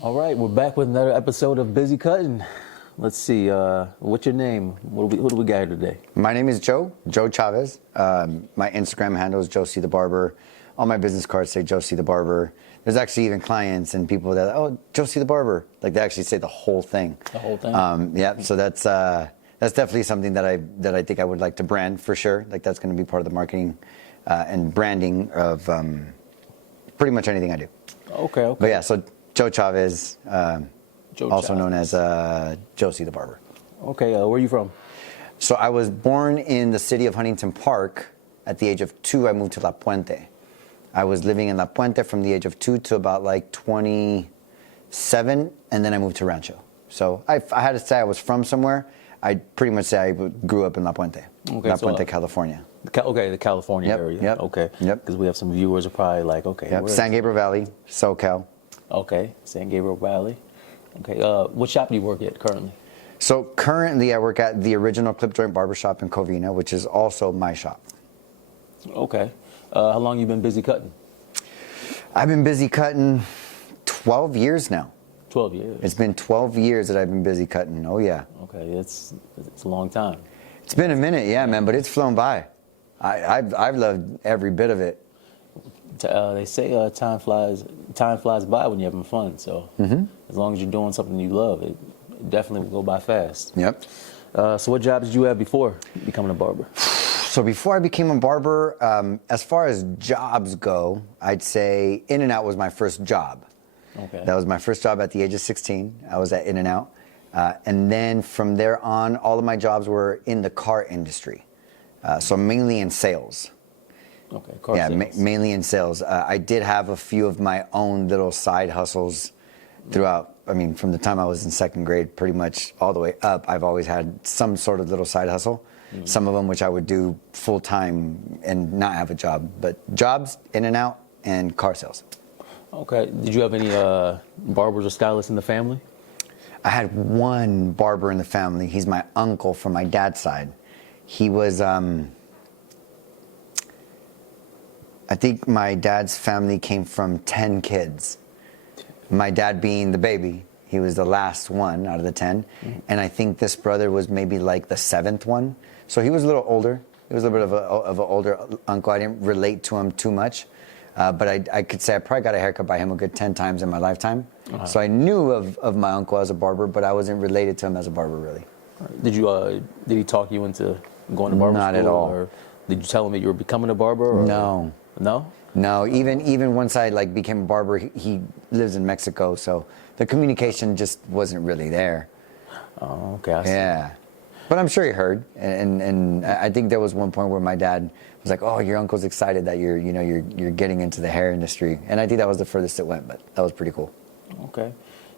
All right, we're back with another episode of Busy Cutting. Let's see, what's your name? Who do we got here today? My name is Joe Chavez. My Instagram handle is Joe C the Barber. All my business cards say Joe C the Barber. There's actually even clients and people that, oh, Joe C the Barber. Like they actually say the whole thing. The whole thing? Yeah, so that's definitely something that I think I would like to brand for sure. Like that's going to be part of the marketing and branding of pretty much anything I do. Okay. But yeah, so Joe Chavez, Chavez. also known as Joe C the Barber. Okay, where are you from? So I was born in the city of Huntington Park. At the age of 2, I moved to La Puente. I was living in La Puente from the age of 2 to about like 27, and then I moved to Rancho. So I had to say I was from somewhere. I'd pretty much say I grew up in La Puente, Okay, La Puente, California. The California area. Yep. Okay. Yep. Because we have some viewers who are probably like, okay. Yep. San Gabriel Valley, SoCal. Okay, San Gabriel Valley. Okay, what shop do you work at currently? So currently I work at the original Clip Joint Barbershop in Covina, which is also my shop. Okay. How long you been busy cutting? I've been busy cutting 12 years now. 12 years. It's been 12 years that I've been busy cutting. Oh, yeah. Okay, it's a long time. It's been a minute, yeah, man, but it's flown by. I've loved every bit of it. They say time flies by when you're having fun. So as long as you're doing something you love, it definitely will go by fast. Yep. So what jobs did you have before becoming a barber? So before I became a barber, as far as jobs go, I'd say In-N-Out was my first job. Okay. That was my first job at the age of 16. I was at In-N-Out. And then from there on, all of my jobs were in the car industry. So mainly in sales. Okay, car sales. Mainly in sales. I did have a few of my own little side hustles throughout. I mean, from the time I was in second grade, pretty much all the way up, I've always had some sort of little side hustle. Mm-hmm. Some of them which I would do full time and not have a job. But jobs, In-N-Out, and car sales. Okay. Did you have any barbers or stylists in the family? I had one barber in the family. He's my uncle from my dad's side. He was, I think my dad's family came from 10 kids. My dad being the baby, he was the last one out of the 10. Mm-hmm. And I think this brother was maybe like the 7th one. So he was a little older. He was a little bit of an older uncle. I didn't relate to him too much. But I could say I probably got a haircut by him a good 10 times in my lifetime. Uh-huh. So I knew of my uncle as a barber, but I wasn't related to him as a barber, really. Did he talk you into going to barber school? Not at all. Or did you tell him that you were becoming a barber? Or? No. No? No, even once I became a barber, he lives in Mexico, so the communication just wasn't really there. Oh, okay. I see. Yeah. But I'm sure he heard, and I think there was one point where my dad was like, "Oh, your uncle's excited that you're getting into the hair industry," and I think that was the furthest it went, but that was pretty cool. Okay.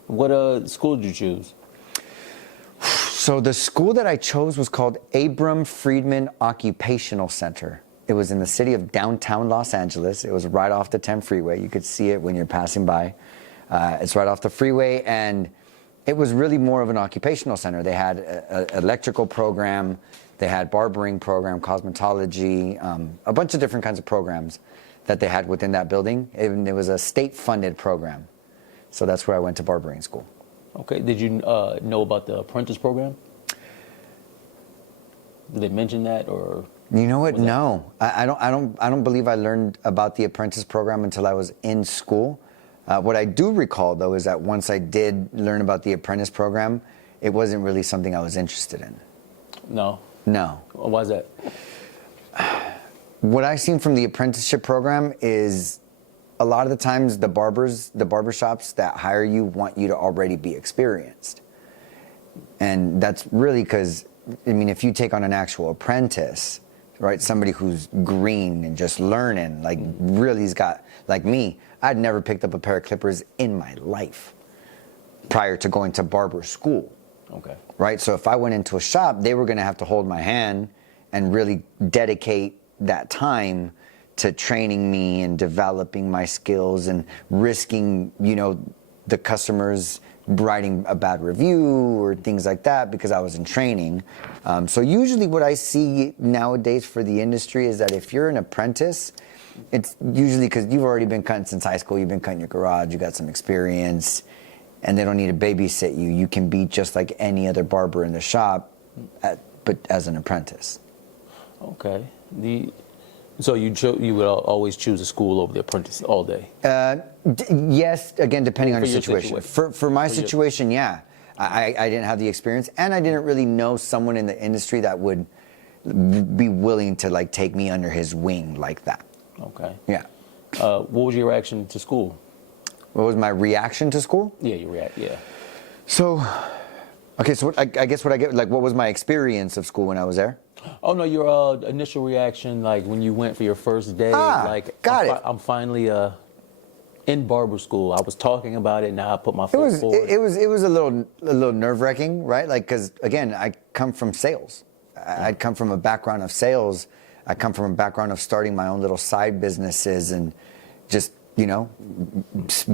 What school did you choose? So the school that I chose was called Abram Friedman Occupational Center. It was in the city of downtown Los Angeles. It was right off the 10 freeway. You could see it when you're passing by. It's right off the freeway, and it was really more of an occupational center. They had an electrical program, they had barbering program, cosmetology, a bunch of different kinds of programs that they had within that building. It was a state-funded program. So that's where I went to barbering school. Okay. Did you know about the apprentice program? Did they mention that, or? You know what? No, I don't believe I learned about the apprentice program until I was in school. What I do recall, though, is that once I did learn about the apprentice program, it wasn't really something I was interested in. No. No. Why is that? What I've seen from the apprenticeship program is a lot of the times the barbershops that hire you want you to already be experienced. And that's really because, I mean, if you take on an actual apprentice, right, somebody who's green and just learning, like really has got, like me, I'd never picked up a pair of clippers in my life prior to going to barber school. Okay. Right? So if I went into a shop, they were going to have to hold my hand and really dedicate that time to training me and developing my skills and risking, the customers writing a bad review or things like that because I was in training. So usually what I see nowadays for the industry is that if you're an apprentice, it's usually because you've already been cutting since high school, you've been cutting your garage, you got some experience, and they don't need to babysit you. You can be just like any other barber in the shop, but as an apprentice. Okay. So you would always choose a school over the apprentice all day? Yes, again, depending on For your your situation. situation. For my situation, yeah. I didn't have the experience, and I didn't really know someone in the industry that would be willing to like take me under his wing like that. Okay. Yeah. What was your reaction to school? What was my reaction to school? Yeah, your react. Yeah. So, okay, so I guess what I get, like, what was my experience of school when I was there? Oh no, your initial reaction, like when you went for your first day, like I'm finally in barber school. I was talking about it. Now I put my foot forward. It was a little nerve-wracking, right? Like, because again, I come from sales. I come from a background of sales. I come from a background of starting my own little side businesses and just, you know,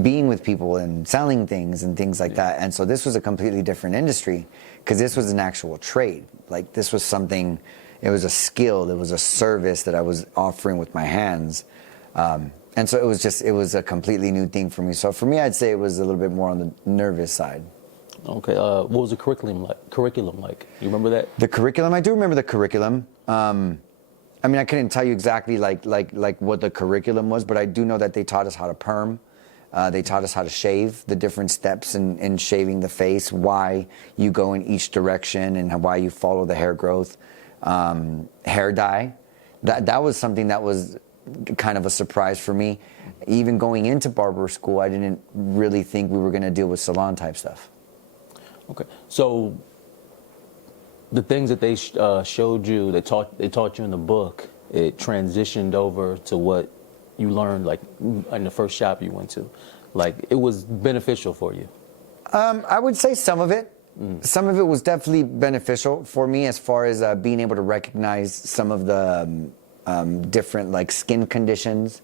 being with people and selling things and things like that. And so this was a completely different industry because this was an actual trade. Like, this was something, it was a skill, it was a service that I was offering with my hands. And so it was a completely new thing for me. So for me, I'd say it was a little bit more on the nervous side. Okay. What was the curriculum like? You remember that? The curriculum, I do remember the curriculum. I mean, I couldn't tell you exactly like what the curriculum was, but I do know that they taught us how to perm. They taught us how to shave, the different steps in shaving the face, why you go in each direction and why you follow the hair growth. Hair dye, that was something that was kind of a surprise for me. Even going into barber school, I didn't really think we were going to deal with salon type stuff. Okay, so the things that they showed you, they taught you in the book, it transitioned over to what you learned, like in the first shop you went to. Like, it was beneficial for you. I would say some of it. Some of it was definitely beneficial for me as far as being able to recognize some of the different like skin conditions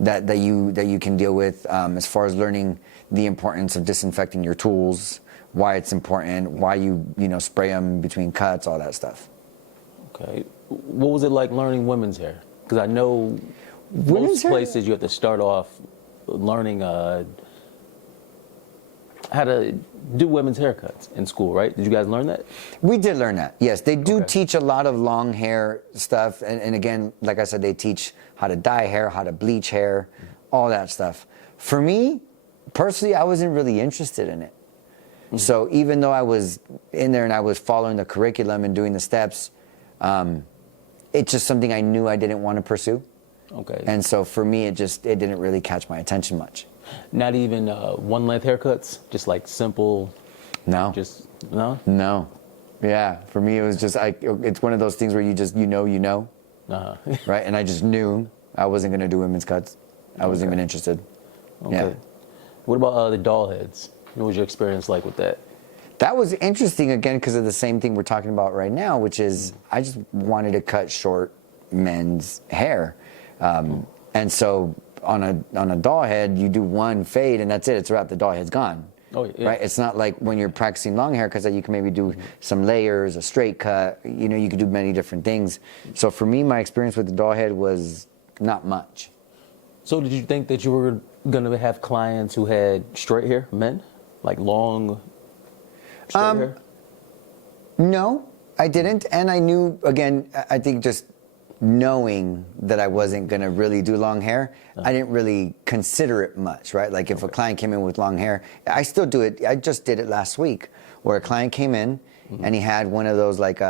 that you can deal with, as far as learning the importance of disinfecting your tools, why it's important, why you spray them between cuts, all that stuff. Okay. What was it like learning women's hair? Because I know most places you have to start off learning how to do women's haircuts in school, right? Did you guys learn that? We did learn that, yes. They do teach a lot of long hair stuff. And again, like I said, they teach how to dye hair, how to bleach hair, all that stuff. For me, personally, I wasn't really interested in it. So even though I was in there and I was following the curriculum and doing the steps, it's just something I knew I didn't want to pursue. Okay. And so for me, it didn't really catch my attention much. Not even one length haircuts, just like simple. No. Just no. No. Yeah. For me, it was just it's one of those things where you just you know. Right. And I just knew I wasn't going to do women's cuts. I wasn't even interested. Okay. Yeah. What about the doll heads? What was your experience like with that? That was interesting, again, because of the same thing we're talking about right now, which is I just wanted to cut short men's hair. And so on a doll head, you do one fade and that's it. It's wrapped. The doll head's gone. Oh, yeah. Right? It's not like when you're practicing long hair, because you can maybe do some layers, a straight cut. You could do many different things. So for me, my experience with the doll head was not much. So did you think that you were going to have clients who had straight hair, men? Like long straight hair? No, I didn't. And I knew, again, I think just knowing that I wasn't going to really do long hair, I didn't really consider it much, right? Like if a client came in with long hair, I still do it. I just did it last week where a client came in and he had one of those like,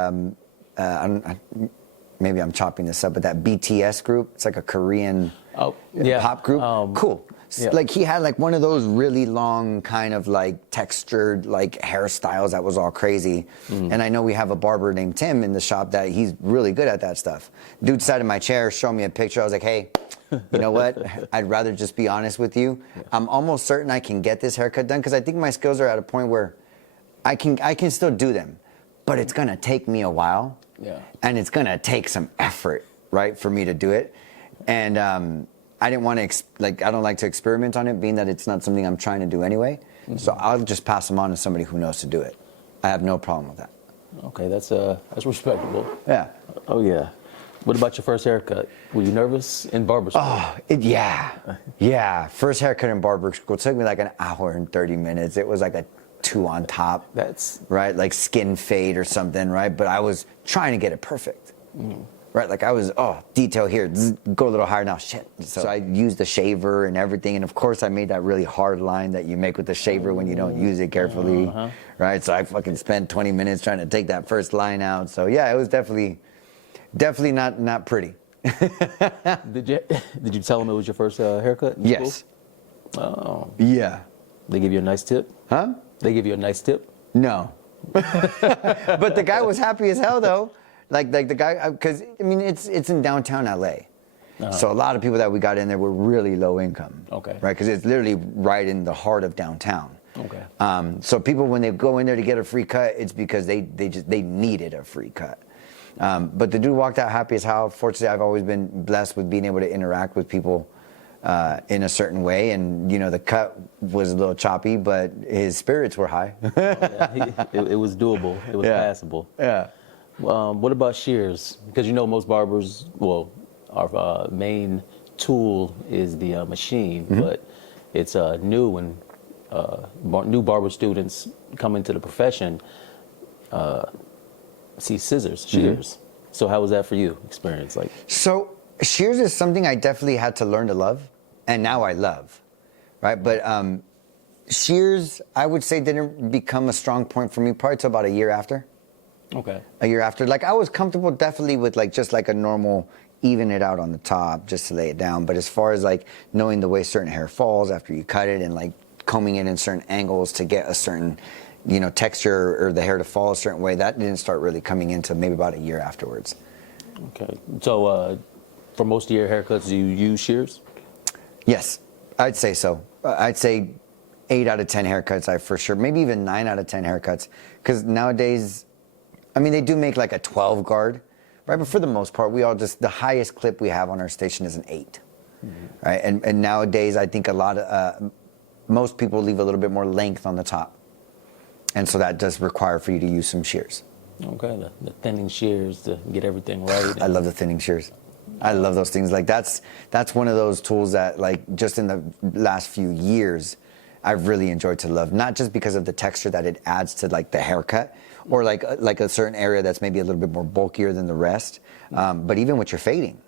maybe I'm chopping this up, but that BTS group, it's like a Korean pop group. Cool. Yeah. Like he had like one of those really long kind of like textured like hairstyles that was all crazy. And I know we have a barber named Tim in the shop that he's really good at that stuff. Dude sat in my chair, showed me a picture. I was like, hey, you know what? I'd rather just be honest with you. I'm almost certain I can get this haircut done because I think my skills are at a point where I can still do them, but it's gonna take me a while. Yeah. And it's gonna take some effort, right, for me to do it. And I didn't want to, I don't like to experiment on it, being that it's not something I'm trying to do anyway. So I'll just pass them on to somebody who knows to do it. I have no problem with that. Okay, that's respectable. Yeah. Oh yeah. What about your first haircut? Were you nervous in barber school? Oh, yeah. First haircut in barber school took me like an hour and 30 minutes. It was like a 2 on top. That's right, like skin fade or something, right? But I was trying to get it perfect, right? Like I was, detail here, go a little higher now, shit. So I used the shaver and everything, and of course I made that really hard line that you make with the shaver when you don't use it carefully, right? So I fucking spent 20 minutes trying to take that first line out. So yeah, it was definitely not pretty. Did you tell them it was your first haircut in Yes. school? Oh. Yeah. They give you a nice tip? Huh? They give you a nice tip? No. But the guy was happy as hell though. Like the guy, because I mean it's in downtown LA, so a lot of people that we got in there were really low income. Okay. Right, because it's literally right in the heart of downtown. Okay. So people when they go in there to get a free cut, it's because they needed a free cut. But the dude walked out happy as hell. Fortunately, I've always been blessed with being able to interact with people in a certain way, and you know the cut was a little choppy, but his spirits were high. It was doable. It was passable. Yeah. What about shears? Because you know most barbers, well, our main tool is the machine, but it's new and new barber students come into the profession see scissors, shears. So how was that for you? Experience like? So shears is something I definitely had to learn to love, and now I love, right? But shears, I would say, didn't become a strong point for me probably till about a year after. Okay. A year after, like I was comfortable definitely with like just like a normal even it out on the top just to lay it down. But as far as like knowing the way certain hair falls after you cut it and like combing it in certain angles to get a certain, you know, texture or the hair to fall a certain way, that didn't start really coming into maybe about a year afterwards. Okay. So for most of your haircuts, do you use shears? Yes, I'd say so. I'd say 8 out of 10 haircuts, I for sure, maybe even 9 out of 10 haircuts. Because nowadays, I mean, they do make like a 12 guard, right? But for the most part, we all just, the highest clip we have on our station is an 8, right? And nowadays, I think a lot of, most people leave a little bit more length on the top. And so that does require for you to use some shears. Okay, the thinning shears to get everything right. I love the thinning shears. I love those things. Like that's one of those tools that like just in the last few years, I've really enjoyed to love. Not just because of the texture that it adds to like the haircut, or like a certain area that's maybe a little bit more bulkier than the rest, but even with your fading,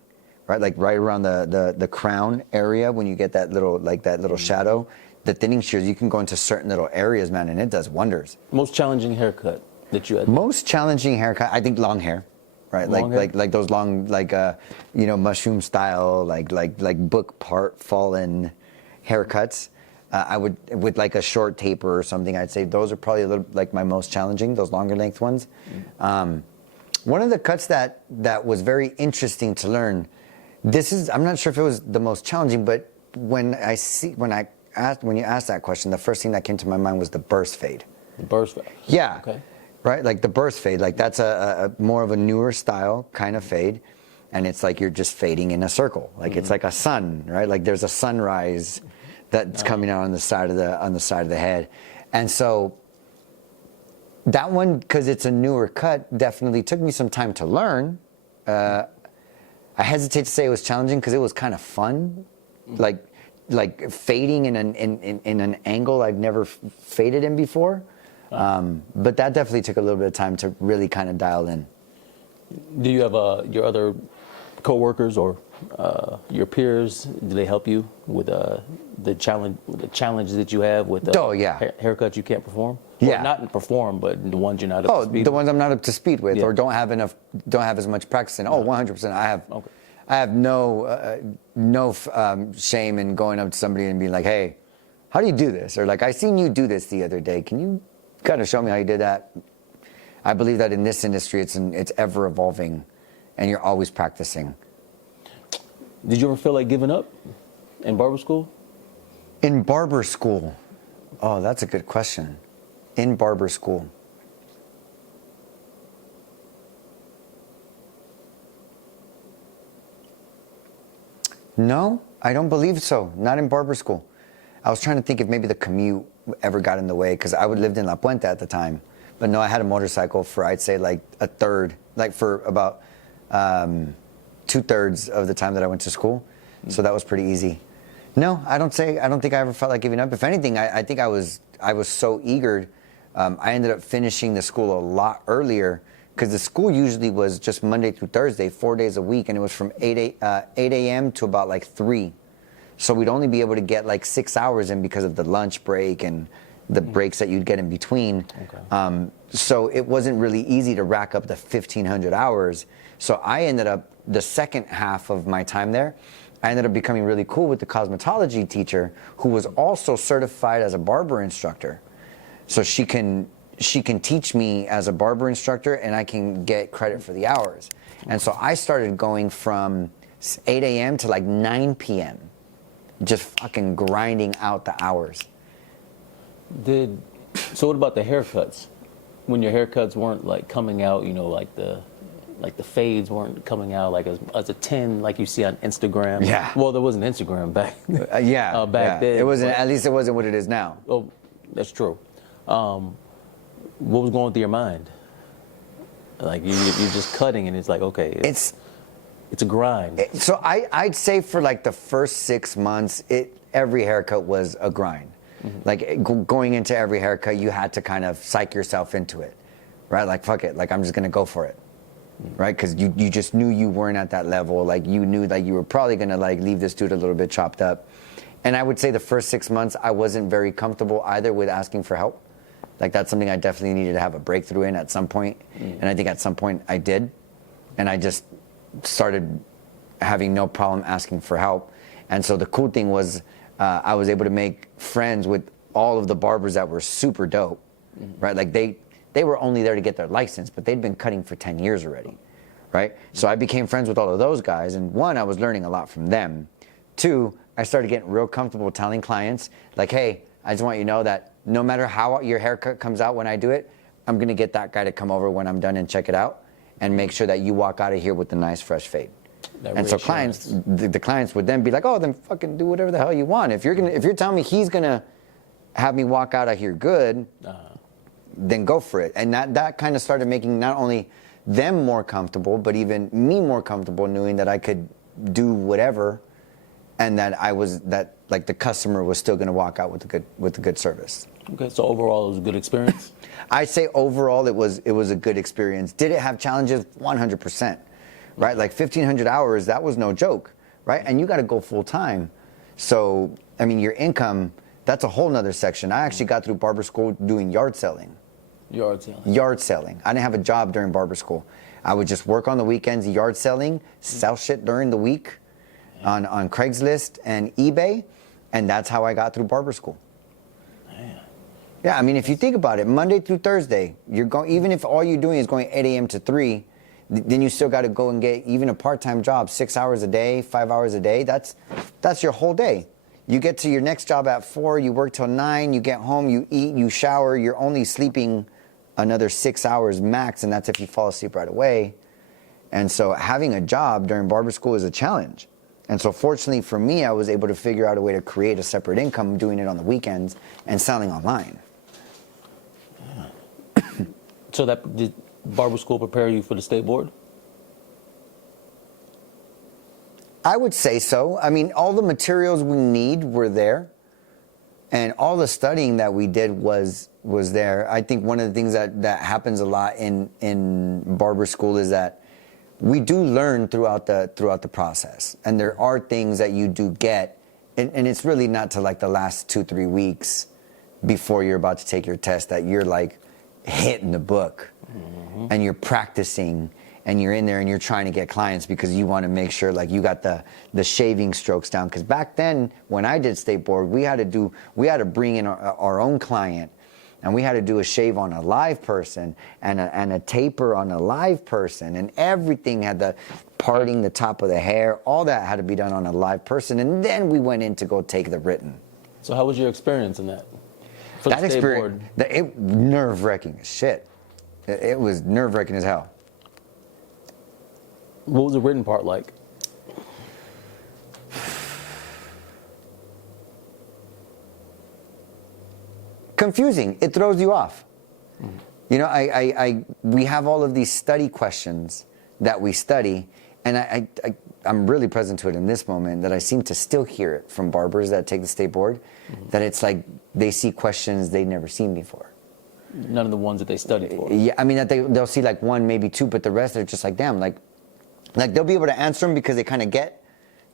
right? Like right around the crown area when you get that little shadow, the thinning shears, you can go into certain little areas, man, and it does wonders. Most challenging haircut that you had? Most challenging haircut, I think long hair, right? Like those long, you know, mushroom style, like book part fallen haircuts. I would, with like a short taper or something, I'd say those are probably a little like my most challenging, those longer length ones. One of the cuts that was very interesting to learn, I'm not sure if it was the most challenging, but when you asked that question, the first thing that came to my mind was the burst fade. The burst fade? Yeah. Okay. Right, like the burst fade, like that's a more of a newer style kind of fade, and it's like you're just fading in a circle, like it's like a sun, right? Like there's a sunrise that's coming out on the side of the head, and so that one, because it's a newer cut, definitely took me some time to learn. I hesitate to say it was challenging because it was kind of fun, like fading in an angle I've never faded in before. But that definitely took a little bit of time to really kind of dial in. Do you have your other coworkers or your peers? Do they help you with the challenge that you have with haircuts you can't perform? Yeah, or not perform, but the ones you're not up to speed. The ones I'm not up to speed with, or don't have as much practice in. 100%. I have no shame in going up to somebody and being like, hey, how do you do this? Or like, I seen you do this the other day. Can you kind of show me how you did that? I believe that in this industry, it's ever evolving, and you're always practicing. Did you ever feel like giving up in barber school? In barber school, oh, that's a good question. In barber school, no, I don't believe so. Not in barber school. I was trying to think if maybe the commute ever got in the way, because I lived in La Puente at the time. But no, I had a motorcycle for, I'd say, like a third, like for about 2/3 of the time that I went to school. So that was pretty easy. No, I don't think I ever felt like giving up. If anything, I think I was so eager. I ended up finishing the school a lot earlier because the school usually was just Monday through Thursday, 4 days a week, and it was from 8 a.m. to about like 3. So we'd only be able to get like 6 hours in because of the lunch break and the breaks that you'd get in between. Okay. So it wasn't really easy to rack up the 1,500 hours. So I ended up, the second half of my time there, I ended up becoming really cool with the cosmetology teacher who was also certified as a barber instructor. So she can teach me as a barber instructor and I can get credit for the hours. And so I started going from 8 a.m. to like 9 p.m. just fucking grinding out the hours. So what about the haircuts? When your haircuts weren't like coming out, you know, like the fades weren't coming out like as a 10 like you see on Instagram. Yeah. Well, there wasn't Instagram back. Back then. It wasn't. At least it wasn't what it is now. Oh, that's true. What was going through your mind? Like you're just cutting, and it's like, okay, it's a grind. So I'd say for like the first 6 months, every haircut was a grind. Mm-hmm. Like going into every haircut, you had to kind of psych yourself into it, right? Like fuck it, like I'm just gonna go for it, right? Because you just knew you weren't at that level. Like you knew that you were probably gonna like leave this dude a little bit chopped up. And I would say the first 6 months, I wasn't very comfortable either with asking for help. Like that's something I definitely needed to have a breakthrough in at some point. And I think at some point I did. And I just started having no problem asking for help. And so the cool thing was I was able to make friends with all of the barbers that were super dope, right? Like they were only there to get their license, but they'd been cutting for 10 years already, right? So I became friends with all of those guys. And one, I was learning a lot from them. Two, I started getting real comfortable telling clients, like, hey, I just want you to know that no matter how your haircut comes out when I do it, I'm going to get that guy to come over when I'm done and check it out and make sure that you walk out of here with a nice, fresh fade. And so clients, the clients would then be like, oh, then fucking do whatever the hell you want. If you're telling me he's going to have me walk out of here good, then go for it. And that kind of started making not only them more comfortable, but even me more comfortable knowing that I could do whatever and that like the customer was still going to walk out with a good service. Okay, so overall it was a good experience? I'd say overall it was a good experience. Did it have challenges? 100%. Right? Like 1,500 hours, that was no joke, right? And you got to go full time. So, I mean, your income, that's a whole nother section. I actually got through barber school doing yard selling. Yard selling? Yard selling. I didn't have a job during barber school. I would just work on the weekends yard selling, sell shit during the week on Craigslist and eBay, and that's how I got through barber school. Man. Yeah, I mean, if you think about it, Monday through Thursday, even if all you're doing is going 8 a.m. to 3, then you still got to go and get even a part-time job, 6 hours a day, 5 hours a day. That's your whole day. You get to your next job at 4, you work till 9, you get home, you eat, you shower, you're only sleeping another 6 hours max, and that's if you fall asleep right away. And so having a job during barber school is a challenge. And so fortunately for me, I was able to figure out a way to create a separate income doing it on the weekends and selling online. Yeah. So did barber school prepare you for the state board? I would say so. I mean, all the materials we need were there, and all the studying that we did was there. I think one of the things that happens a lot in barber school is that we do learn throughout the process, and there are things that you do get, and it's really not to like the last 2-3 weeks before you're about to take your test that you're like hitting the book, and you're practicing, and you're in there and you're trying to get clients because you want to make sure like you got the shaving strokes down. Because back then when I did state board, we had to bring in our own client. And we had to do a shave on a live person and a taper on a live person. And everything had the parting the top of the hair. All that had to be done on a live person. And then we went in to go take the written. So how was your experience in that? That experience, it nerve-wracking as shit. It was nerve-wracking as hell. What was the written part like? Confusing. It throws you off. You know, we have all of these study questions that we study, and I'm really present to it in this moment, that I seem to still hear it from barbers that take the state board, that it's like they see questions they've never seen before. None of the ones that they studied for. Yeah, I mean, that they'll see like one, maybe two, but the rest are just like, damn, like they'll be able to answer them because they kind of get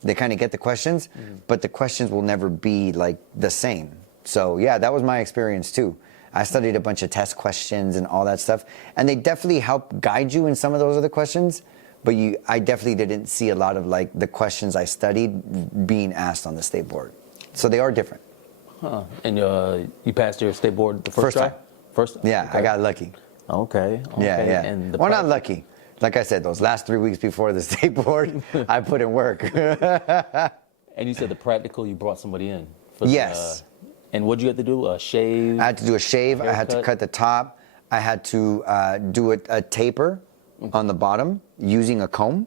the questions, but the questions will never be like the same. So yeah, that was my experience too. I studied a bunch of test questions and all that stuff, and they definitely help guide you in some of those other questions, but I definitely didn't see a lot of like the questions I studied being asked on the state board. So they are different. Huh. And you passed your state board the first try? Time. First time? Yeah, Okay. I got lucky. Okay. Yeah. And Well, not lucky. Like I said, those last 3 weeks before the state board, I put in work. And you said the practical, you brought somebody in. For Yes. And what'd you have to do? A shave? I had to do a shave. I had to Haircut? cut the top. I had to do a taper on the bottom using a comb.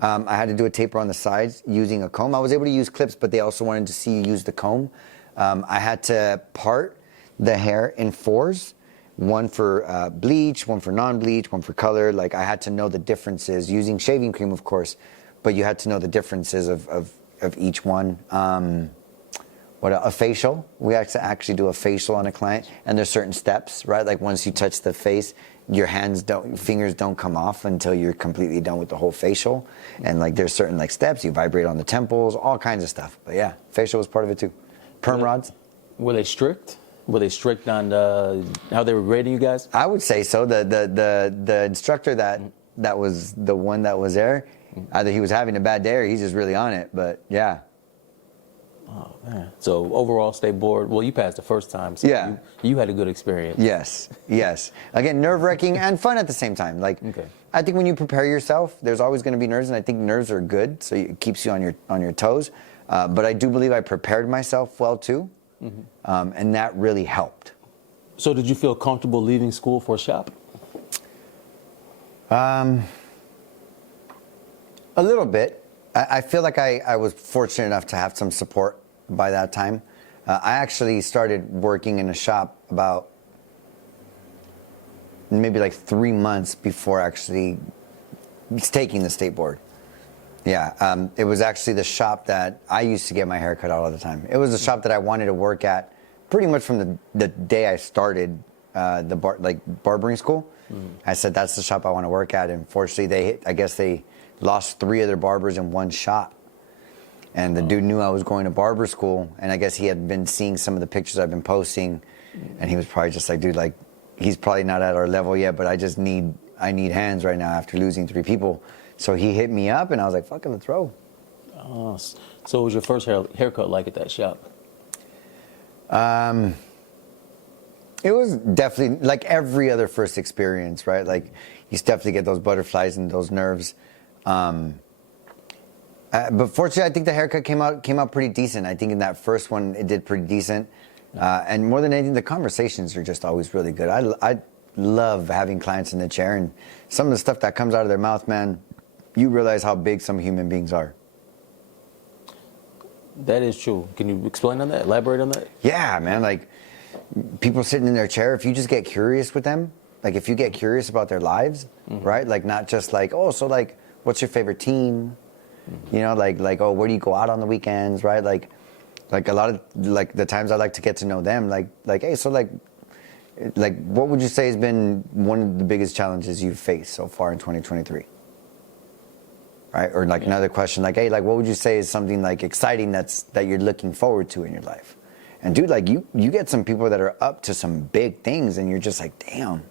I had to do a taper on the sides using a comb. I was able to use clips, but they also wanted to see you use the comb. I had to part the hair in 4s. One for bleach, one for non-bleach, one for color. Like, I had to know the differences using shaving cream, of course, but you had to know the differences of each one. A facial. We actually do a facial on a client, and there's certain steps, right? Like, once you touch the face, your fingers don't come off until you're completely done with the whole facial. And like, there's certain like steps. You vibrate on the temples, all kinds of stuff. But yeah, facial was part of it too. Perm rods. Were they strict? Were they strict on how they were grading you guys? I would say so. The instructor that was the one that was there, either he was having a bad day or he's just really on it. But yeah. Oh man. So overall state board, well, you passed the first time, so Yeah. you had a good experience. Yes. Again, nerve-wracking and fun at the same time. Like, Okay. I think when you prepare yourself, there's always going to be nerves, and I think nerves are good, so it keeps you on your toes. But I do believe I prepared myself well too, and that really helped. So did you feel comfortable leaving school for a shop? A little bit. I feel like I was fortunate enough to have some support by that time. I actually started working in a shop about maybe like 3 months before actually taking the state board. Yeah, it was actually the shop that I used to get my hair cut all the time. It was the shop that I wanted to work at pretty much from the day I started barbering school. I said, that's the shop I want to work at. And fortunately, I guess they lost 3 other barbers in one shop. And the dude knew I was going to barber school, and I guess he had been seeing some of the pictures I've been posting, and he was probably just like, dude, like, he's probably not at our level yet, but I need hands right now after losing 3 people. So he hit me up, and I was like, fuck it, let's roll. Oh, so what was your first haircut like at that shop? It was definitely like every other first experience, right? Like, you definitely get those butterflies and those nerves. But fortunately, I think the haircut came out pretty decent. I think in that first one, it did pretty decent. And more than anything, the conversations are just always really good. I love having clients in the chair, and some of the stuff that comes out of their mouth, man, you realize how big some human beings are. That is true. Can you explain on that? Elaborate on that? Yeah, man. Like, people sitting in their chair, if you just get curious with them, like if you get curious about their lives, right? Like, not just like, oh, so like, what's your favorite team? You know, like, oh, where do you go out on the weekends, right? Like a lot of, like, the times I like to get to know them, like, hey, so like, what would you say has been one of the biggest challenges you've faced so far in 2023? Right? Or like another question, like, hey, like, what would you say is something like exciting that you're looking forward to in your life? And dude, like, you get some people that are up to some big things, and you're just like, damn,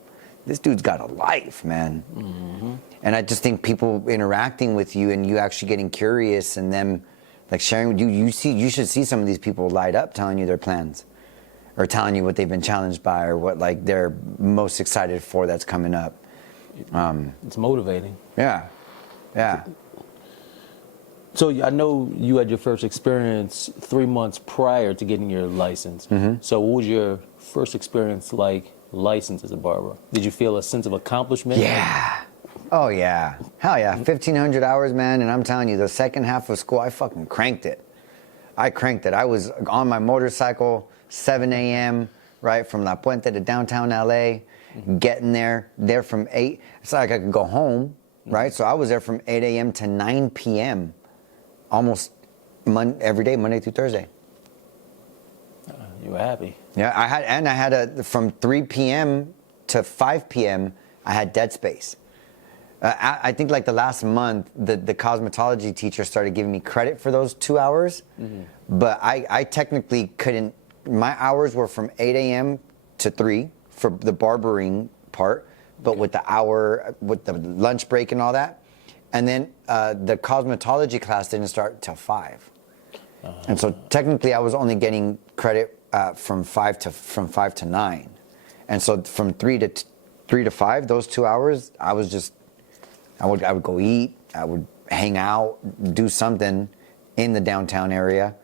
this dude's got a life, man. And I just think people interacting with you and you actually getting curious and them like sharing with you, you should see some of these people light up telling you their plans or telling you what they've been challenged by or what like they're most excited for that's coming up. It's motivating. Yeah. So I know you had your first experience 3 months prior to getting your license. So what was your first experience like licensed as a barber? Did you feel a sense of accomplishment? Yeah. Oh, yeah. Hell yeah. 1,500 hours, man. And I'm telling you, the second half of school, I fucking cranked it. I was on my motorcycle, 7 a.m., right, from La Puente to downtown L.A., getting there from 8. It's like I could go home right? So I was there from 8 a.m. to 9 p.m. almost every day, Monday through Thursday. You were happy. Yeah, I had from 3 p.m. to 5 p.m. I had dead space. I think like the last month, the cosmetology teacher started giving me credit for those 2 hours, but I technically couldn't. My hours were from 8 a.m. to 3 for the barbering part, but with the hour, with the lunch break and all that, and then the cosmetology class didn't start till 5, and so technically I was only getting credit from 5 to 9, and so from 3 to 5, those 2 hours, I would go eat, I would hang out, do something in the downtown area,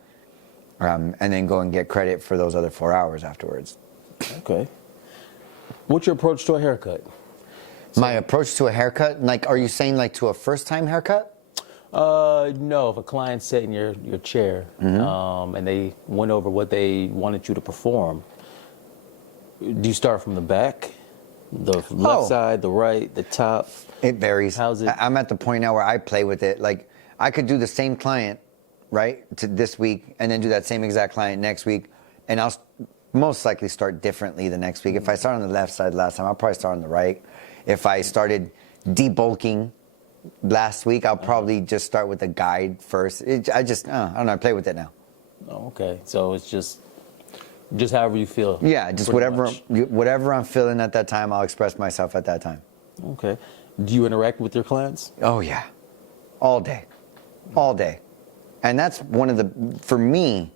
and then go and get credit for those other 4 hours afterwards. Okay. What's your approach to a haircut? My approach to a haircut, like, are you saying like to a first-time haircut? No, if a client sat in your chair and they went over what they wanted you to perform, do you start from the back, the left side, the right, the top? It varies. How's it? I'm at the point now where I play with it. Like, I could do the same client, right, to this week, and then do that same exact client next week, and I'll most likely start differently the next week. If I start on the left side last time, I'll probably start on the right. If I started debulking last week, I'll probably just start with the guide first. I don't know. I play with it now. Oh, okay, so it's just however you feel. Yeah, just whatever I'm feeling at that time, I'll express myself at that time. Okay. Do you interact with your clients? Oh yeah, all day, all day, and that's one of the, for me,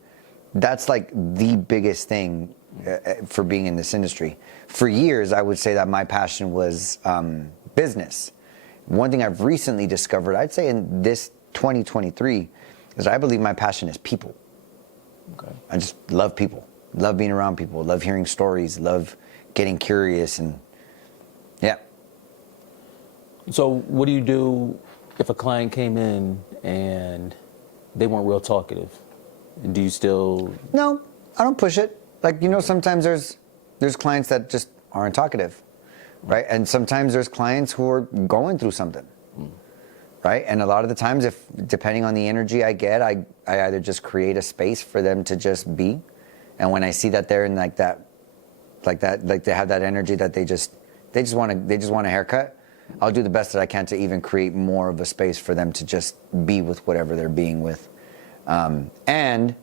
that's like the biggest thing for being in this industry. For years, I would say that my passion was business. One thing I've recently discovered, I'd say in this 2023, is I believe my passion is people. Okay. I just love people, love being around people, love hearing stories, love getting curious, and yeah. So what do you do if a client came in and they weren't real talkative? Do you still... No, I don't push it. Like, sometimes there's clients that just aren't talkative, right? And sometimes there's clients who are going through something, right? And a lot of the times, depending on the energy I get, I either just create a space for them to just be, and when I see that they're in like they have that energy that they just want a haircut, I'll do the best that I can to even create more of a space for them to just be with whatever they're being with. And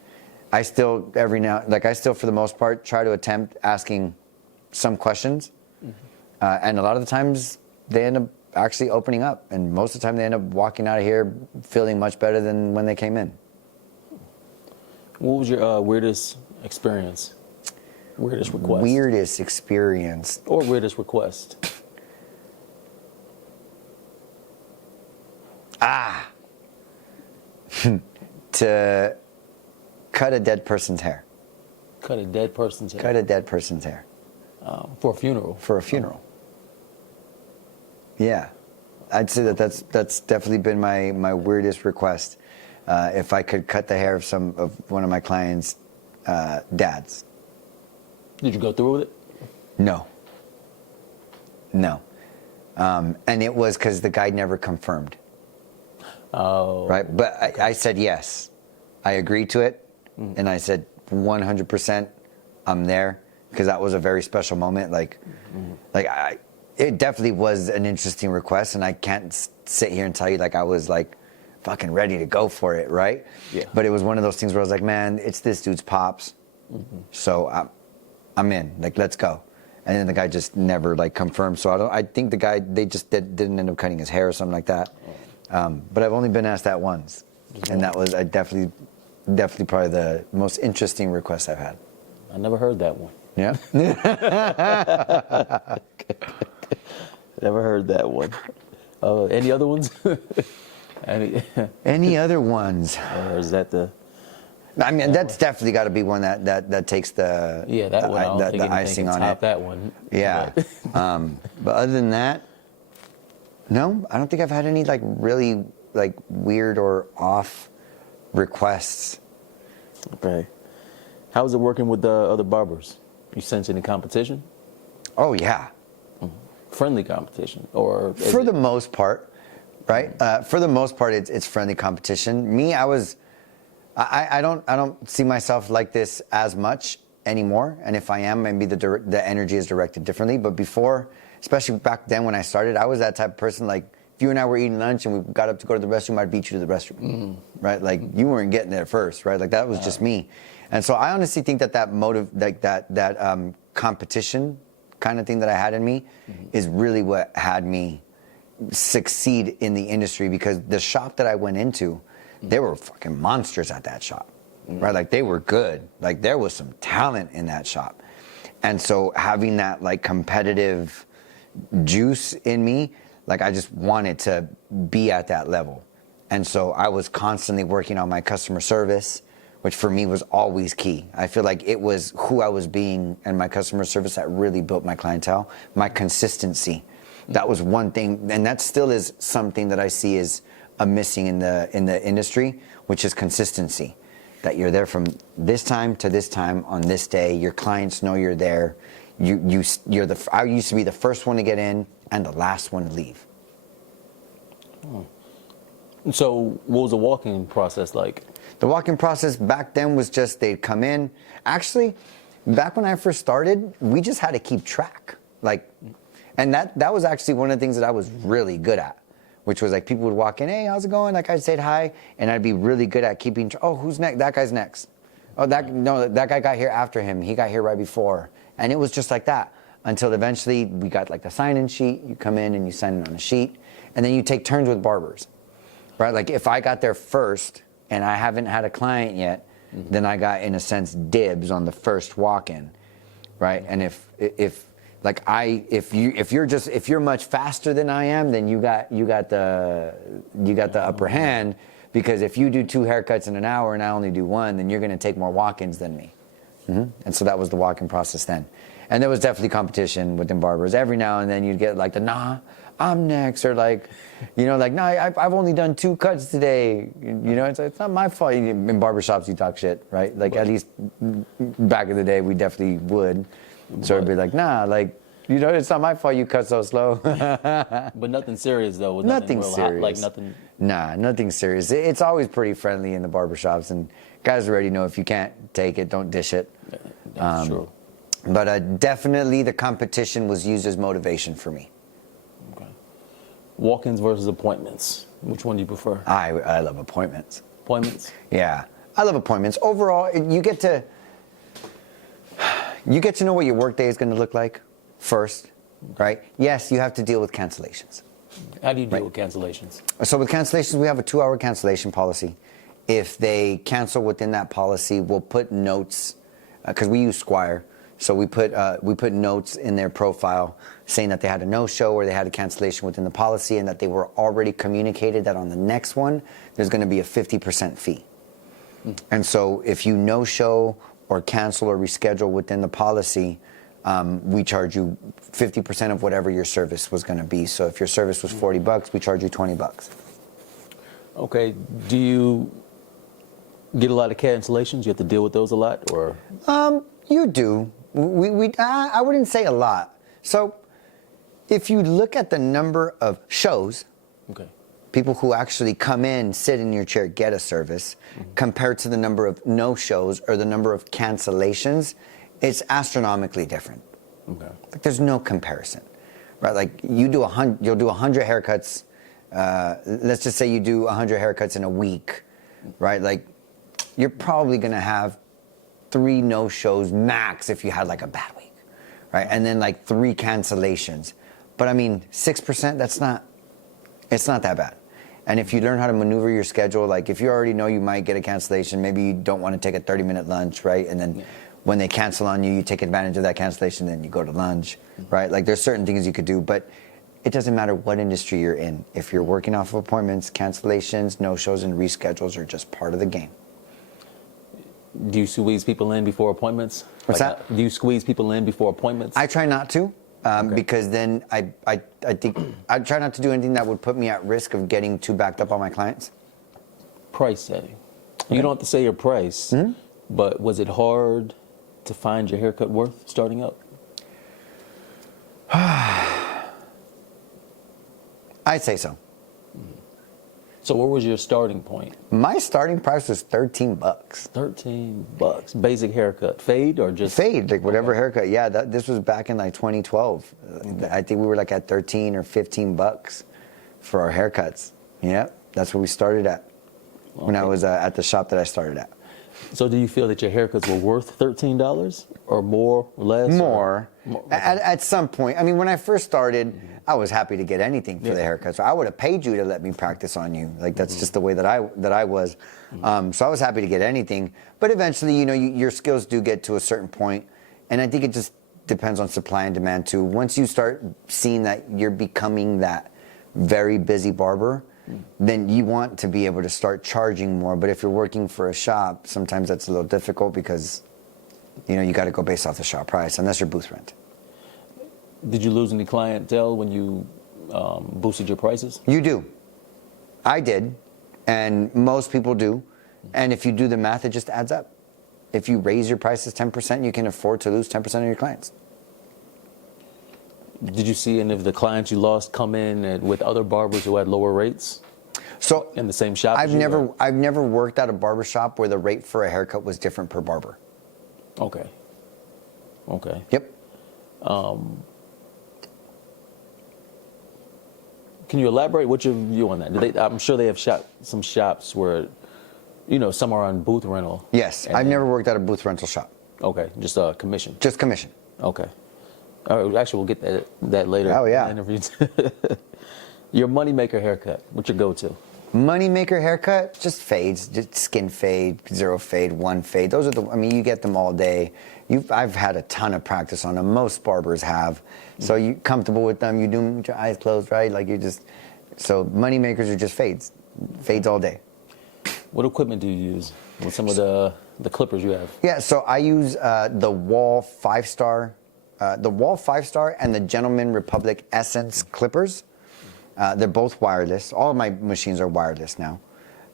I still, for the most part, try to attempt asking some questions. And a lot of the times they end up actually opening up. And most of the time they end up walking out of here feeling much better than when they came in. What was your weirdest experience? Weirdest request? Weirdest experience. Or weirdest request? To cut a dead person's hair. Cut a dead person's hair? Cut a dead person's hair. For a funeral? For a funeral. Yeah. I'd say that's definitely been my weirdest request. If I could cut the hair of one of my clients' dads. Did you go through with it? No. And it was because the guy never confirmed. Oh. Right? But I said yes. I agreed to it. And I said 100% I'm there, because that was a very special moment. It definitely was an interesting request, and I can't sit here and tell you like I was like fucking ready to go for it, right? Yeah. But it was one of those things where I was like, man, it's this dude's pops. So I'm in. Like, let's go. And then the guy just never like confirmed. So I think the guy, they just didn't end up cutting his hair or something like that. But I've only been asked that once, and that was definitely probably the most interesting request I've had. I never heard that one. Yeah. Never heard that one. Any other ones? Any other ones? Or is that the... I mean, that's definitely got to be one that takes the that one. I don't think the icing can on top it. that one. Yeah. But other than that, no, I don't think I've had any like really like weird or off requests. Okay. How is it working with the other barbers? You sense any competition? Oh yeah. Friendly competition, or For the most part, right? For the most part, it's friendly competition. Me, I don't see myself like this as much anymore. And if I am, maybe the energy is directed differently. But before, especially back then when I started, I was that type of person. Like if you and I were eating lunch and we got up to go to the restroom, I'd beat you to the restroom, right? Like you weren't getting there first, right? Like that was just me. And so I honestly think that motive, like that competition kind of thing that I had in me, is really what had me succeed in the industry. Because the shop that I went into, they were fucking monsters at that shop, right? Like they were good. Like there was some talent in that shop. And so having that like competitive juice in me, like I just wanted to be at that level. And so I was constantly working on my customer service, which for me was always key. I feel like it was who I was being and my customer service that really built my clientele, my consistency. That was one thing, and that still is something that I see is a missing in the industry, which is consistency. That you're there from this time to this time on this day. Your clients know you're there. I used to be the first one to get in and the last one to leave. So what was the walk-in process like? The walk-in process back then was just they'd come in. Actually, back when I first started, we just had to keep track. Like, and that was actually one of the things that I was really good at, which was like people would walk in, hey, how's it going? Like I'd say hi, and I'd be really good at keeping. Oh, who's next? That guy's next. Oh, that guy got here after him. He got here right before, and it was just like that until eventually we got like the sign-in sheet. You come in and you sign in on a sheet, and then you take turns with barbers, right? Like if I got there first and I haven't had a client yet, then I got, in a sense, dibs on the first walk-in, right? And if you're much faster than I am, then you got the upper hand, because if you do 2 haircuts in an hour and I only do 1, then you're going to take more walk-ins than me. And so that was the walk-in process then. And there was definitely competition within barbers. Every now and then you'd get like the nah, I'm next, or like, nah, I've only done 2 cuts today. It's not my fault. In barbershops you talk shit, right? Like at least back in the day we definitely would. So it'd be like, nah, like, it's not my fault you cut so slow. But nothing serious though. With Nothing real serious. Hot, like nothing. Nah, nothing serious. It's always pretty friendly in the barbershops, and guys already know if you can't take it, don't dish it. That's true. But definitely the competition was used as motivation for me. Okay. Walk-ins versus appointments. Which one do you prefer? I love appointments. Appointments? Yeah, I love appointments. Overall, you get to know what your workday is going to look like first, right? Yes, you have to deal with cancellations. How do you deal with cancellations? So with cancellations, we have a 2-hour cancellation policy. If they cancel within that policy, we'll put notes, because we use Squire. So we put notes in their profile saying that they had a no-show or they had a cancellation within the policy, and that they were already communicated that on the next one, there's going to be a 50% fee. And so if you no-show or cancel or reschedule within the policy, we charge you 50% of whatever your service was going to be. So if your service was $40, we charge you $20. Okay. Do you get a lot of cancellations? You have to deal with those a lot, or? You do. I wouldn't say a lot. So if you look at the number of shows, Okay. people who actually come in, sit in your chair, get a service, compared to the number of no-shows or the number of cancellations, it's astronomically different. Okay. Like there's no comparison, right? Like you'll do 100 haircuts. Let's just say you do 100 haircuts in a week, right? Like you're probably gonna have 3 no-shows max if you had like a bad week, right? And then like 3 cancellations. But I mean, 6%, it's not that bad. And if you learn how to maneuver your schedule, like if you already know you might get a cancellation, maybe you don't want to take a 30-minute lunch, right? And then when they cancel on you, you take advantage of that cancellation, then you go to lunch, right? Like there's certain things you could do, but it doesn't matter what industry you're in. If you're working off of appointments, cancellations, no-shows, and reschedules are just part of the game. Do you squeeze people in before appointments? What's that? Do you squeeze people in before appointments? I try not to, because then I think I try not to do anything that would put me at risk of getting too backed up on my clients. Price setting. Okay. You don't have to say your price, but was it hard to find your haircut worth starting up? I'd say so. So what was your starting point? My starting price was $13. $13. Basic haircut. Fade or just? Fade, like whatever haircut. Yeah, this was back in like 2012. Okay. I think we were like at 13 or $15 for our haircuts. Yeah, that's what we started at when I was at the shop that I started at. So do you feel that your haircuts were worth $13 or more or less? More. Okay. At some point. I mean, when I first started, I was happy to get anything for the haircut. So I would have paid you to let me practice on you. Like that's just the way that I was. So I was happy to get anything. But eventually, you know, your skills do get to a certain point, and I think it just depends on supply and demand too. Once you start seeing that you're becoming that very busy barber, then you want to be able to start charging more. But if you're working for a shop, sometimes that's a little difficult because, you know, you got to go based off the shop price, unless you're booth rent. Did you lose any clientele when you boosted your prices? You do. I did, and most people do. And if you do the math, it just adds up. If you raise your prices 10%, you can afford to lose 10% of your clients. Did you see any of the clients you lost come in with other barbers who had lower rates? So in the same shop? I've never worked at a barber shop where the rate for a haircut was different per barber. Okay. Okay. Yep. Can you elaborate? What's your view on that? I'm sure they have some shops where, you know, some are on booth rental. Yes, I've never worked at a booth rental shop. Okay, just commission. Just commission. Okay. All right, actually, we'll get that later. Oh, yeah. In the interview. Your moneymaker haircut. What's your go-to? Moneymaker haircut, just fades, just skin fade, 0 fade, 1 fade. Those are I mean, you get them all day. I've had a ton of practice on them. Most barbers have. So you're comfortable with them. You do them with your eyes closed, right? Like so moneymakers are just fades. Fades all day. What equipment do you use? With some of the clippers you have? Yeah, so I use the Wall 5-star, and the Gentleman Republic Essence clippers. They're both wireless. All of my machines are wireless now.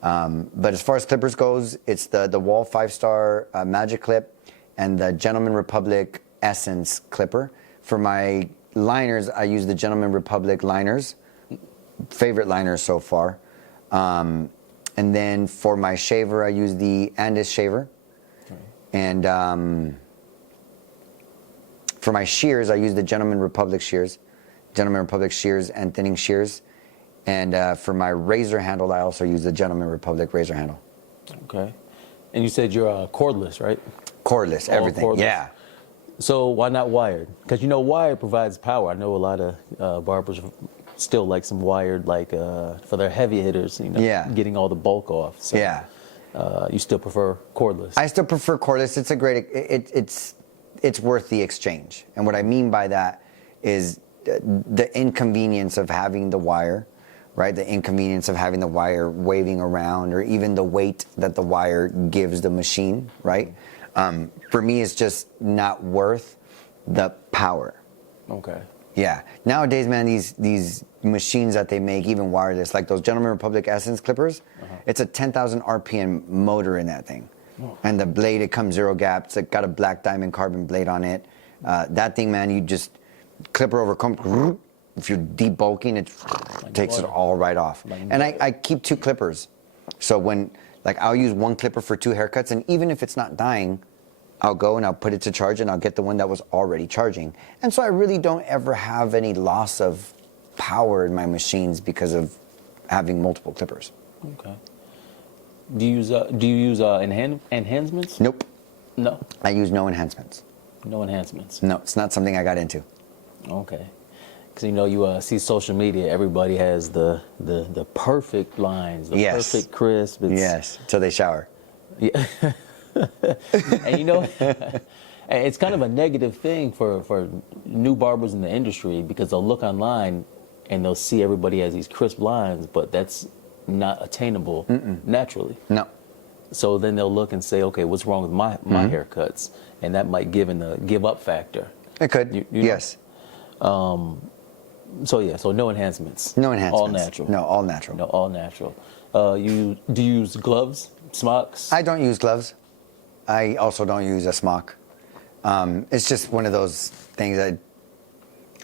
But as far as clippers goes, it's the Wall 5-star Magic Clip and the Gentleman Republic Essence clipper. For my liners, I use the Gentleman Republic liners. Favorite liners so far. And then for my shaver, I use the Andis shaver. Okay. And for my shears, I use the Gentleman Republic shears. Gentleman Republic shears and thinning shears. And for my razor handle, I also use the Gentleman Republic razor handle. Okay. And you said you're cordless, right? Cordless, all everything, cordless. Yeah. So why not wired? Because you know wired provides power. I know a lot of barbers still like some wired, like for their heavy hitters, you know, getting all the bulk off. So, yeah. You still prefer cordless? I still prefer cordless. It's a great, it's worth the exchange. And what I mean by that is the inconvenience of having the wire, right? The inconvenience of having the wire waving around, or even the weight that the wire gives the machine, right? For me, it's just not worth the power. Okay. Yeah. Nowadays, man, these machines that they make, even wireless, like those Gentleman Republic Essence clippers, it's a 10,000 RPM motor in that thing. Oh. And the blade, it comes 0 gap. It's got a black diamond carbon blade on it. That thing, man, you just clipper over, if you're debulking, it takes it all right off. And I keep 2 clippers. So when, like, I'll use 1 clipper for 2 haircuts, and even if it's not dying, I'll go and I'll put it to charge, and I'll get the one that was already charging. And so I really don't ever have any loss of power in my machines because of having multiple clippers. Okay. Do you use enhancements? Nope. No. I use no enhancements. No enhancements. No, it's not something I got into. Okay. Because you know you see social media, everybody has the perfect lines, the perfect crisp. Yes, till they shower. Yeah. And you know, it's kind of a negative thing for new barbers in the industry, because they'll look online and they'll see everybody has these crisp lines, but that's not attainable naturally. No. So then they'll look and say, okay, what's wrong with my haircuts? And that might give in the give up factor. It could. You yes. know? So no enhancements. No enhancements. All natural. No, all natural. No, all natural. Do you use gloves, smocks? I don't use gloves. I also don't use a smock. It's just one of those things that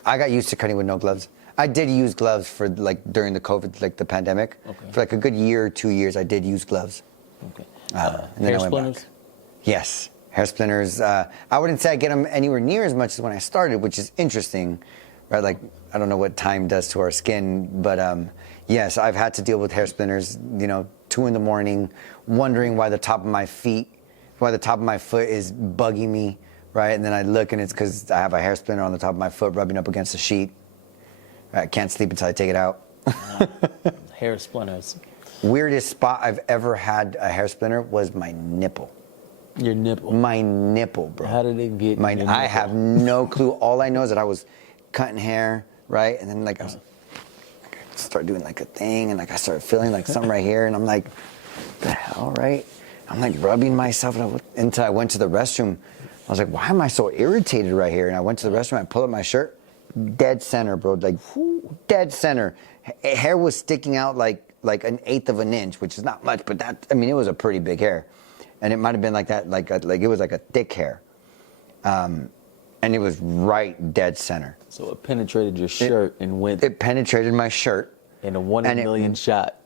I got used to cutting with no gloves. I did use gloves for like during the COVID, like the pandemic. Okay. For like a good year or 2 years, I did use gloves. Okay. And then Hair I went splinters? back. Yes, hair splinters. I wouldn't say I get them anywhere near as much as when I started, which is interesting, right? Like, I don't know what time does to our skin, but yes, I've had to deal with hair splinters, 2 in the morning, wondering why the top of my foot is bugging me, right? And then I look and it's because I have a hair splinter on the top of my foot rubbing up against the sheet. I can't sleep until I take it out. Hair splinters. Weirdest spot I've ever had a hair splinter was my nipple. Your nipple. My nipple, bro. How did it get in your I nipple? have no clue. All I know is that I was cutting hair, right? And then I started doing like a thing, and like I started feeling like something right here, and I'm like, the hell, right? I'm like rubbing myself until I went to the restroom. I was like, why am I so irritated right here? And I went to the restroom, I pulled up my shirt, dead center, bro, like dead center. Hair was sticking out like 1/8 of an inch, which is not much, but it was a pretty big hair. And it might have been like that, like it was like a thick hair. And it was right dead center. So it penetrated your shirt and went It penetrated my shirt. in a 1 in a million shot.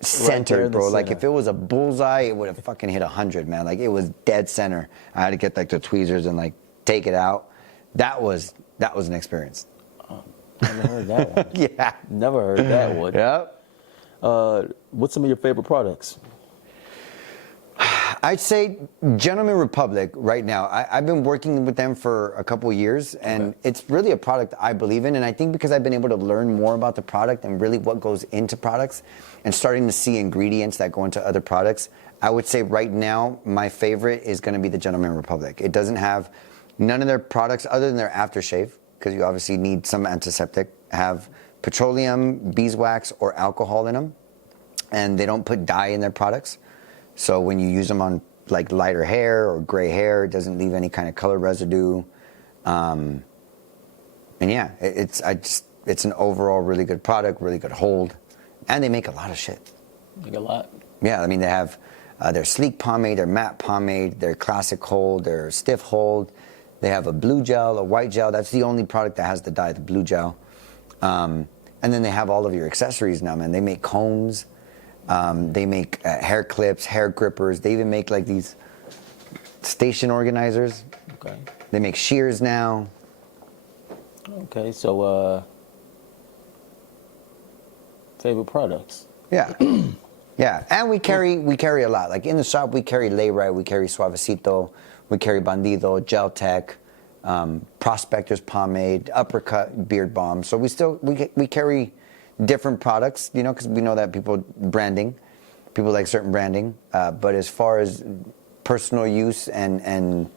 Centered, bro. Like center. if it was a bullseye, it would have fucking hit 100, man. Like it was dead center. I had to get like the tweezers and like take it out. That was an experience. Never heard that one. Yeah. Never heard that one. Yep. What's some of your favorite products? I'd say Gentleman Republic right now. I've been working with them for a couple of years, and it's really a product I believe in. And I think because I've been able to learn more about the product and really what goes into products and starting to see ingredients that go into other products, I would say right now my favorite is going to be the Gentleman Republic. It doesn't have none of their products other than their aftershave, because you obviously need some antiseptic, have petroleum, beeswax, or alcohol in them. And they don't put dye in their products. So when you use them on like lighter hair or gray hair, it doesn't leave any kind of color residue. And yeah, it's an overall really good product, really good hold. And they make a lot of shit. Like a lot. Yeah, I mean, they have their sleek pomade, their matte pomade, their classic hold, their stiff hold. They have a blue gel, a white gel. That's the only product that has the dye, the blue gel. And then they have all of your accessories now, man. They make combs. They make hair clips, hair grippers. They even make like these station organizers. Okay. They make shears now. Okay, so favorite products. Yeah. Yeah, and we carry a lot. Like in the shop, we carry Layrite, we carry Suavecito, we carry Bandido, Gel Tech, Prospector's pomade, Uppercut beard balm. So we carry different products, because we know that people like certain branding. But as far as personal use and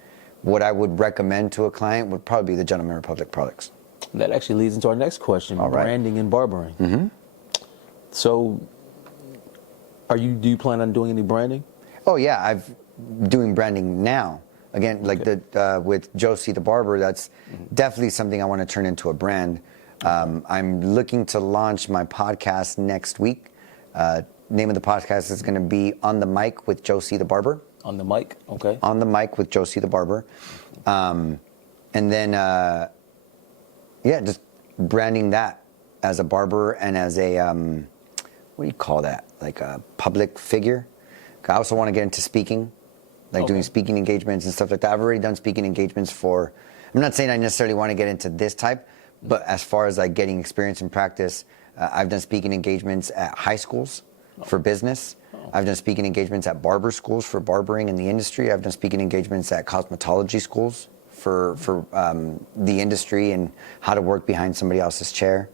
what I would recommend to a client would probably be the Gentleman Republic products. That actually leads into our next question: All right. branding and barbering. Mm-hmm. So, do you plan on doing any branding? Oh yeah, I'm doing branding now. Again, like with Josie the Barber, that's definitely something I want to turn into a brand. I'm looking to launch my podcast next week. Name of the podcast is going to be On the Mic with Josie the Barber. On the mic, okay. On the Mic with Josie the Barber. And then, just branding that as a barber and as a, what do you call that? Like a public figure. I also want to get into speaking, doing speaking engagements and stuff like that. I've already done speaking engagements I'm not saying I necessarily want to get into this type, but as far as like getting experience and practice, I've done speaking engagements at high schools for business. I've done speaking engagements at barber schools for barbering in the industry. I've done speaking engagements at cosmetology schools for the industry and how to work behind somebody else's chair.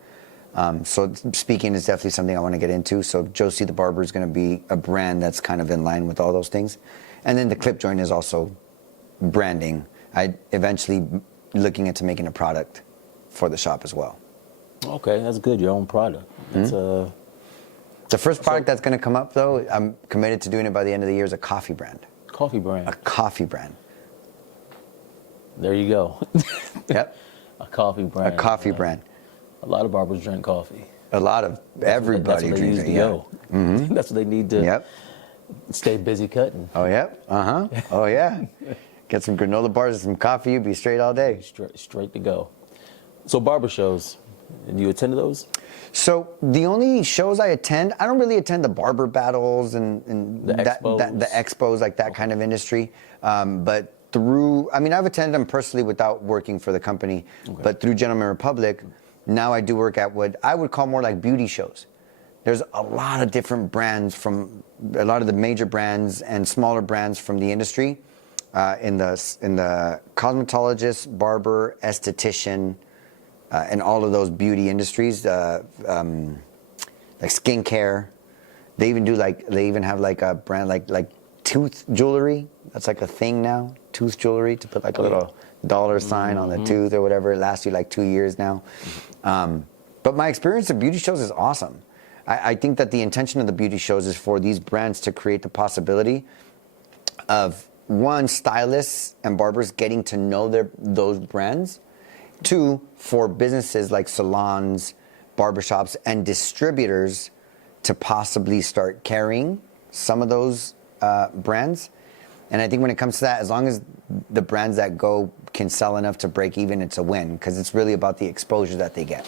So speaking is definitely something I want to get into. So Josie the Barber is going to be a brand that's kind of in line with all those things. And then the clip joint is also branding. I eventually looking into making a product for the shop as well. Okay, that's good. Your own product. That's The first product that's going to come up, though, I'm committed to doing it by the end of the year, is a coffee brand. coffee brand. A coffee brand. There you go. Yep. A coffee brand. A coffee brand. A lot of barbers drink coffee. A lot of everybody That's what they drinks use it. to Yeah. go. Mm-hmm. That's what they need to stay busy cutting. Oh, yep. Uh-huh. Oh, yeah. Get some granola bars and some coffee, you'd be straight all day. Straight to go. So barber shows. And you attended those? So the only shows I attend, I don't really attend the barber battles and The expos? the expos, like that kind of industry. But through, I mean, I've attended them personally without working for the company. Okay. But through Gentleman Republic, now I do work at what I would call more like beauty shows. There's a lot of different brands from a lot of the major brands and smaller brands from the industry in the cosmetologist, barber, esthetician, and all of those beauty industries, like skincare. They even have like a brand like tooth jewelry. That's like a thing now. Tooth jewelry, to put like a little dollar sign on the tooth or whatever. It lasts you like 2 years now. But my experience at beauty shows is awesome. I think that the intention of the beauty shows is for these brands to create the possibility of, one, stylists and barbers getting to know those brands. Two, for businesses like salons, barbershops, and distributors to possibly start carrying some of those brands. And I think when it comes to that, as long as the brands that go can sell enough to break even, it's a win, because it's really about the exposure that they get.